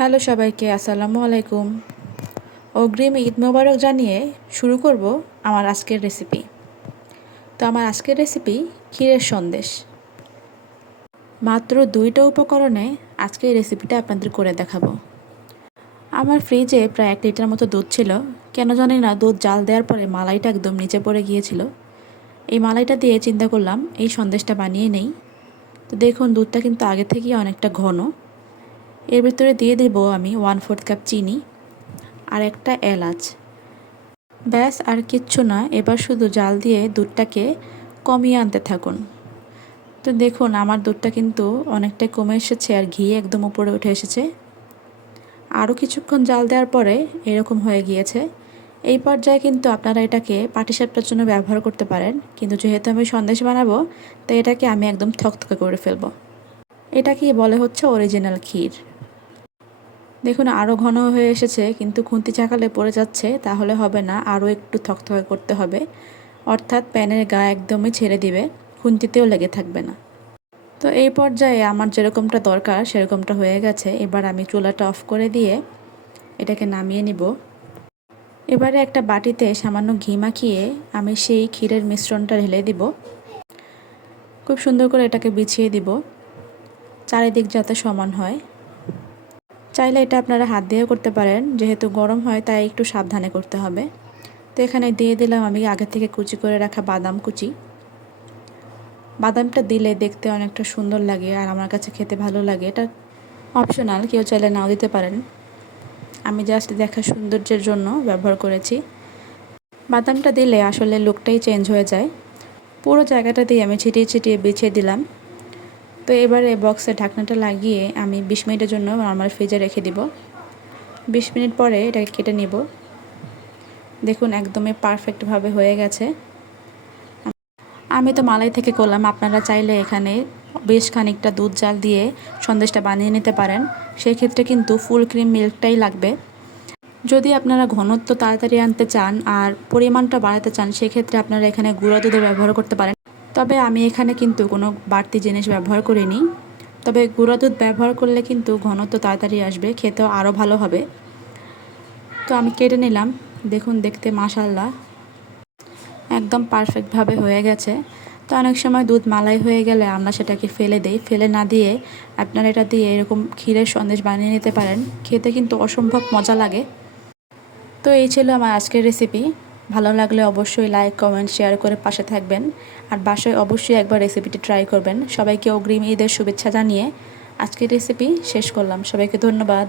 Hello সবাইকে, আসসালামু আলাইকুম। অগ্রিম ঈদ মোবারক জানিয়ে শুরু করব আমার আজকের রেসিপি। তো আমার আজকের রেসিপি ক্ষীরের সন্দেশ। মাত্র 2টা উপকরণে আজকে এই রেসিপিটা আপনাদের করে দেখাবো। আমার ফ্রিজে প্রায় 1 লিটার মতো দুধ ছিল। কেন জানি না দুধ জাল দেওয়ার পরে মালাইটা একদম নিচে পড়ে গিয়েছিল। এই মালাইটা দিয়ে চিন্তা করলাম এই সন্দেশটা বানিয়ে নেই। তো দেখুন দুধটা কিন্তু আগে থেকেই অনেকটা ঘন। এর ভিতরে দিয়ে দেব আমি 1/4 কাপ চিনি আর একটা এলাচ। ব্যাস আর কিচ্ছু না, এবার শুধু জাল দিয়ে দুধটাকে কমিয়ে আনতে থাকুন। তো দেখুন আমার দুধটা কিন্তু অনেকটাই কমে এসেছে আর ঘি একদম উপরে উঠে এসেছে। আরও কিছুক্ষণ জাল দেওয়ার পরে এরকম হয়ে গিয়েছে। এই পর্যায়ে কিন্তু আপনারা এটাকে পাটিসাপটার জন্য ব্যবহার করতে পারেন, কিন্তু যেহেতু আমি সন্দেশ বানাবো তাই এটাকে আমি একদম থকথকে করে ফেলবো। এটাকেই বলে হচ্ছে অরিজিনাল ক্ষীর। দেখুন আরও ঘন হয়ে এসেছে, কিন্তু খুন্তি চাকালে পড়ে যাচ্ছে, তাহলে হবে না, আরও একটু থকথকে করতে হবে। অর্থাৎ প্যানের গা একদমই ছেড়ে দিবে, খুন্তিতেও লেগে থাকবে না। তো এই পর্যায়ে আমার যেরকমটা দরকার সেরকমটা হয়ে গেছে। এবার আমি চুলাটা অফ করে দিয়ে এটাকে নামিয়ে নিব। এবারে একটা বাটিতে সামান্য ঘি মাখিয়ে আমি সেই ক্ষীরের মিশ্রণটা ঢেলে দিব। খুব সুন্দর করে এটাকে বিছিয়ে দিব, চারিদিক যাতে সমান হয়। চাইলে এটা আপনারা হাত দিয়েও করতে পারেন, যেহেতু গরম হয় তাই একটু সাবধানে করতে হবে। তো এখানে দিয়ে দিলাম আমি আগে থেকে কুচি করে রাখা বাদাম কুচি। বাদামটা দিলে দেখতে অনেকটা সুন্দর লাগে আর আমার কাছে খেতে ভালো লাগে। এটা অপশনাল, কেউ চাইলে নাও দিতে পারেন। আমি জাস্ট দেখার সৌন্দর্যের জন্য ব্যবহার করেছি। বাদামটা দিলে আসলে লুকটাই চেঞ্জ হয়ে যায়। পুরো জায়গাটা দিয়ে আমি ছিটিয়ে ছিটিয়ে বিছিয়ে দিলাম। তো এবারে বক্সের ঢাকনাটা লাগিয়ে আমি 20 মিনিটের জন্য নরমাল ফ্রিজে রেখে দিব। 20 মিনিট পরে এটাকে কেটে নিব। দেখুন একদমই পারফেক্টভাবে হয়ে গেছে। আমি তো মালাই থেকে করলাম, আপনারা চাইলে এখানে বেশ খানিকটা দুধ জাল দিয়ে সন্দেশটা বানিয়ে নিতে পারেন। সেই ক্ষেত্রে কিন্তু ফুল ক্রিম মিল্কটাই লাগবে। যদি আপনারা ঘনত্ব তাড়াতাড়ি আনতে চান আর পরিমাণটা বাড়াতে চান, সেক্ষেত্রে আপনারা এখানে গুঁড়া দুধের ব্যবহার করতে পারেন। তবে আমি এখানে কিন্তু কোনো বাড়তি জিনিস ব্যবহার করিনি। তবে গুঁড়া দুধ ব্যবহার করলে কিন্তু ঘনত্ব তাড়াতাড়ি আসবে, খেতেও আরও ভালো হবে। তো আমি কেটে নিলাম। দেখুন দেখতে মাশাআল্লাহ একদম পারফেক্টভাবে হয়ে গেছে। তো অনেক সময় দুধ মালাই হয়ে গেলে আমরা সেটাকে ফেলে দেই, ফেলে না দিয়ে আপনারা এটা দিয়ে এরকম ক্ষীরের সন্দেশ বানিয়ে নিতে পারেন। খেতে কিন্তু অসম্ভব মজা লাগে। তো এই ছিল আমার আজকের রেসিপি। ভালো লাগলে অবশ্যই লাইক কমেন্ট শেয়ার করে পাশে থাকবেন। আর বাসায় অবশ্যই একবার রেসিপিটি ট্রাই করবেন। সবাইকে অগ্রিম ঈদের শুভেচ্ছা জানিয়ে আজকের রেসিপি শেষ করলাম। সবাইকে ধন্যবাদ।